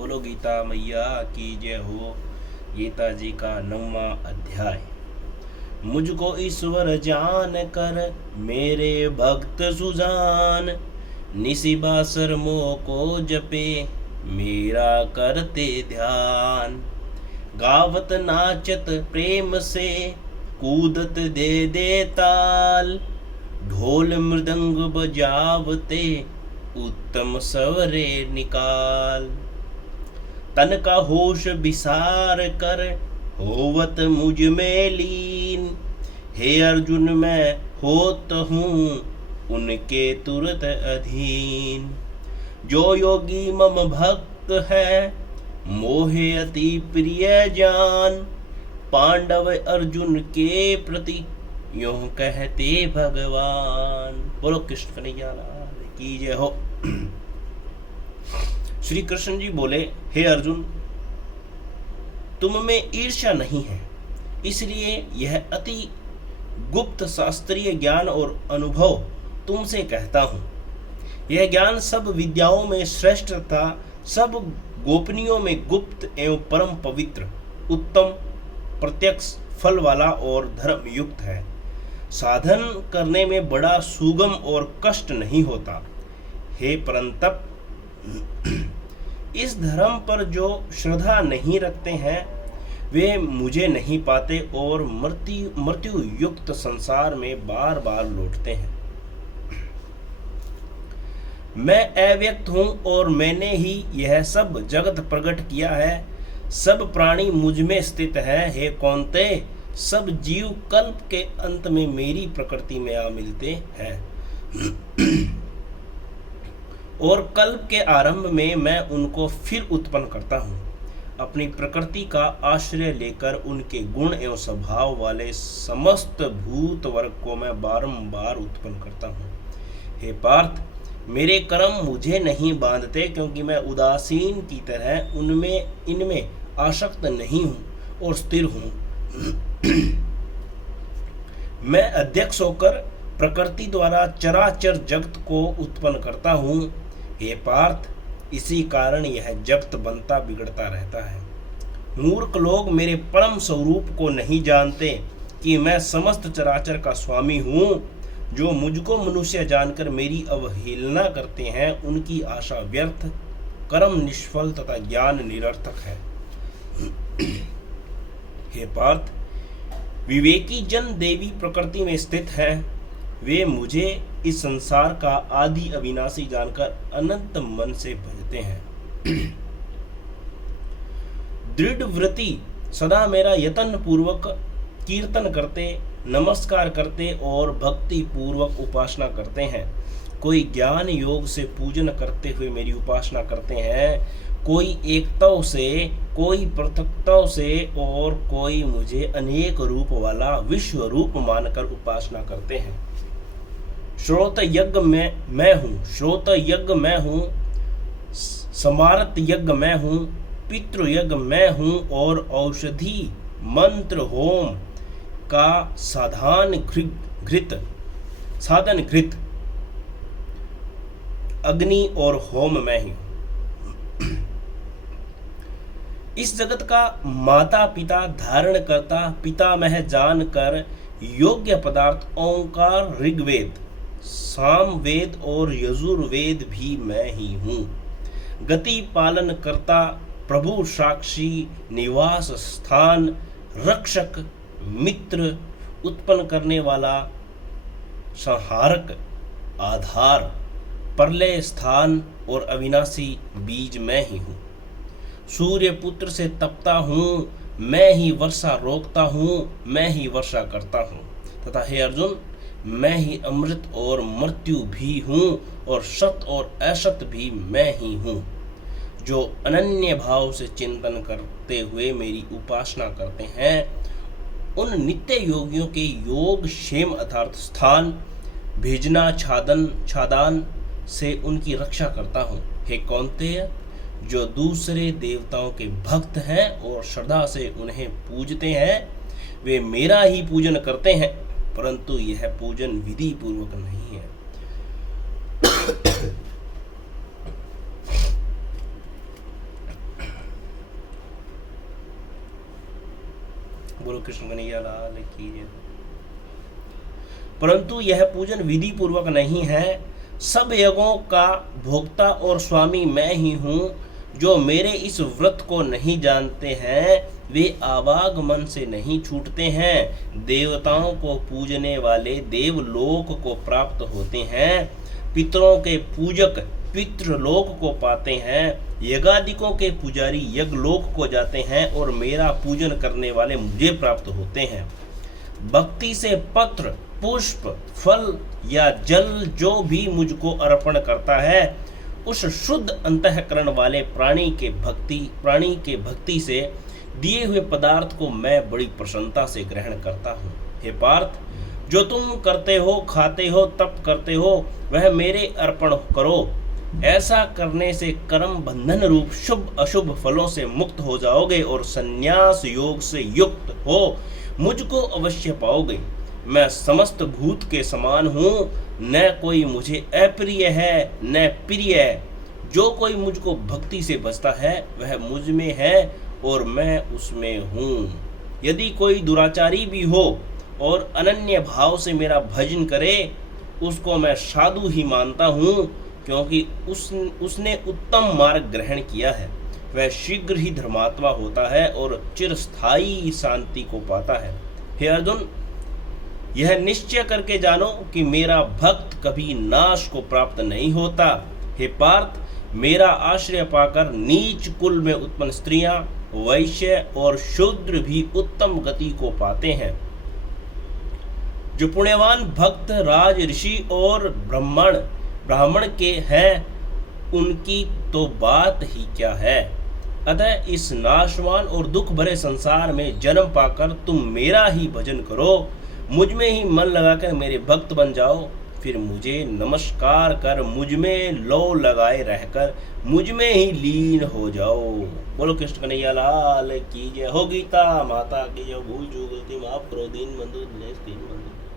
बोलो गीता मैया की जय हो। गीता जी का 9वां अध्याय। मुझको ईश्वर जान कर मेरे भक्त सुजान, निसी बासर मोह को जपे मेरा करते ध्यान। गावत नाचत प्रेम से कूदत दे दे ताल, ढोल मृदंग बजावते उत्तम स्वरे निकाल। तन का होश विसार कर होवत मुझ में लीन, हे अर्जुन मैं होत हूँ उनके तुरत अधीन। जो योगी मम भक्त है मोहे अति प्रिय जान, पांडव अर्जुन के प्रति यूं कहते भगवान। बोलो कृष्ण कन्हैया लाल की जय हो। श्री कृष्ण जी बोले, हे अर्जुन, तुम में ईर्ष्या नहीं है, इसलिए यह अति गुप्त शास्त्रीय ज्ञान और अनुभव तुमसे कहता हूं। यह ज्ञान सब विद्याओं में श्रेष्ठ तथा सब गोपनीयों में गुप्त एवं परम पवित्र, उत्तम, प्रत्यक्ष, फल वाला और धर्म युक्त है। साधन करने में बड़ा सुगम और कष्ट नहीं होता। हे परंतप, इस धर्म पर जो श्रद्धा नहीं रखते हैं वे मुझे नहीं पाते और मृत्यु युक्त संसार में बार बार लौटते हैं। मैं अव्यक्त हूं और मैंने ही यह सब जगत प्रकट किया है। सब प्राणी मुझ में स्थित है। हे कौन्तेय, सब जीव कल्प के अंत में मेरी प्रकृति में आ मिलते हैं और कल्प के आरंभ में मैं उनको फिर उत्पन्न करता हूँ। अपनी प्रकृति का आश्रय लेकर उनके गुण एवं स्वभाव वाले समस्त भूत वर्ग को मैं बारंबार उत्पन्न करता हूँ। हे पार्थ, मेरे कर्म मुझे नहीं बांधते, क्योंकि मैं उदासीन की तरह इनमें आसक्त नहीं हूँ और स्थिर हूँ। मैं अध्यक्ष होकर प्रकृति द्वारा चराचर जगत को उत्पन्न करता हूँ। हे पार्थ, इसी कारण यह जगत बनता बिगड़ता रहता है। मूर्ख लोग मेरे परम स्वरूप को नहीं जानते कि मैं समस्त चराचर का स्वामी हूँ। जो मुझको मनुष्य जानकर मेरी अवहेलना करते हैं उनकी आशा व्यर्थ, कर्म निष्फल तथा ज्ञान निरर्थक है। हे पार्थ, विवेकी जन देवी प्रकृति में स्थित है। वे मुझे इस संसार का आदि अविनाशी जानकर अनंत मन से भजते हैं। दृढ़ व्रति सदा मेरा यत्न पूर्वक कीर्तन करते, नमस्कार करते और भक्ति पूर्वक उपासना करते हैं। कोई ज्ञान योग से पूजन करते हुए मेरी उपासना करते हैं, कोई एकत्व से, कोई पृथकत्व से और कोई मुझे अनेक रूप वाला विश्व रूप मानकर उपासना करते हैं। श्रोत यज्ञ मैं हूँ, श्रोत यज्ञ मैं हूँ, समारत यज्ञ मैं हूँ, पितृ यज्ञ मैं हूँ और औषधि मंत्र होम का साधन घृत अग्नि और होम मैं ही हूँ। इस जगत का माता पिता धारण करता पितामह जान कर योग्य पदार्थ ओंकार, ऋग्वेद, सामवेद और यजुर्वेद भी मैं ही हूँ। गति पालन करता, प्रभु साक्षी, निवास स्थान, रक्षक, मित्र, उत्पन्न करने वाला, संहारक, आधार, प्रलय स्थान और अविनाशी बीज मैं ही हूँ। सूर्य पुत्र से तपता हूँ, मैं ही वर्षा रोकता हूँ, मैं ही वर्षा करता हूँ। तथा हे अर्जुन, मैं ही अमृत और मृत्यु भी हूँ और सत और असत भी मैं ही हूँ। जो अनन्य भाव से चिंतन करते हुए मेरी उपासना करते हैं उन नित्य योगियों के योग क्षेम अर्थात स्थान, भेजना, छादान से उनकी रक्षा करता हूँ। हे कौन्तेय, जो दूसरे देवताओं के भक्त हैं और श्रद्धा से उन्हें पूजते हैं वे मेरा ही पूजन करते हैं, परंतु यह पूजन विधि पूर्वक नहीं है। गुरु कृष्ण कन्हैया लाल की जय। परंतु यह पूजन विधि पूर्वक नहीं है। सब यज्ञों का भोक्ता और स्वामी मैं ही हूँ। जो मेरे इस व्रत को नहीं जानते हैं वे आवागमन से नहीं छूटते हैं। देवताओं को पूजने वाले देवलोक को प्राप्त होते हैं। पितरों के पूजक पितृलोक को पाते हैं। यज्ञादिकों के पुजारी यज्ञलोक को जाते हैं और मेरा पूजन करने वाले मुझे प्राप्त होते हैं। भक्ति से पत्र पुष्प फल या जल जो भी मुझको अर्पण करता है उस शुद्ध अंतःकरण वाले प्राणी के भक्ति से दिए हुए पदार्थ को मैं बड़ी प्रसन्नता से ग्रहण करता हूँ। हे पार्थ, जो तुम करते हो, खाते हो, तप करते हो वह मेरे अर्पण करो। ऐसा करने से कर्म बंधन रूप शुभ अशुभ फलों से मुक्त हो जाओगे और संन्यास योग से युक्त हो मुझको अवश्य पाओगे। मैं समस्त भूत के समान हूँ, न कोई मुझे अप्रिय है न प्रिय है। जो कोई मुझको भक्ति से बचता है वह मुझ में है और मैं उसमें हूँ। यदि कोई दुराचारी भी हो और अनन्य भाव से मेरा भजन करे उसको मैं साधु ही मानता हूँ, क्योंकि उसने उत्तम मार्ग ग्रहण किया है। वह शीघ्र ही धर्मात्मा होता है और चिरस्थायी शांति को पाता है। हे अर्जुन, यह निश्चय करके जानो कि मेरा भक्त कभी नाश को प्राप्त नहीं होता। हे पार्थ, मेरा आश्रय पाकर नीच कुल में उत्पन्न स्त्रियां, वैश्य और शूद्र भी उत्तम गति को पाते हैं। जो पुण्यवान भक्त राज ऋषि और ब्राह्मण के हैं उनकी तो बात ही क्या है। अतः इस नाशवान और दुख भरे संसार में जन्म पाकर तुम मेरा ही भजन करो। मुझ में ही मन लगाकर मेरे भक्त बन जाओ। फिर मुझे नमस्कार कर मुझ में लौ लगाए रहकर मुझ में ही लीन हो जाओ। बोलो कृष्ण कन्हैया लाल की जय। हो गीता माता की जय। भूल चूक गलती माफ करो, दीन बंधु दिनेश दीन बंधु।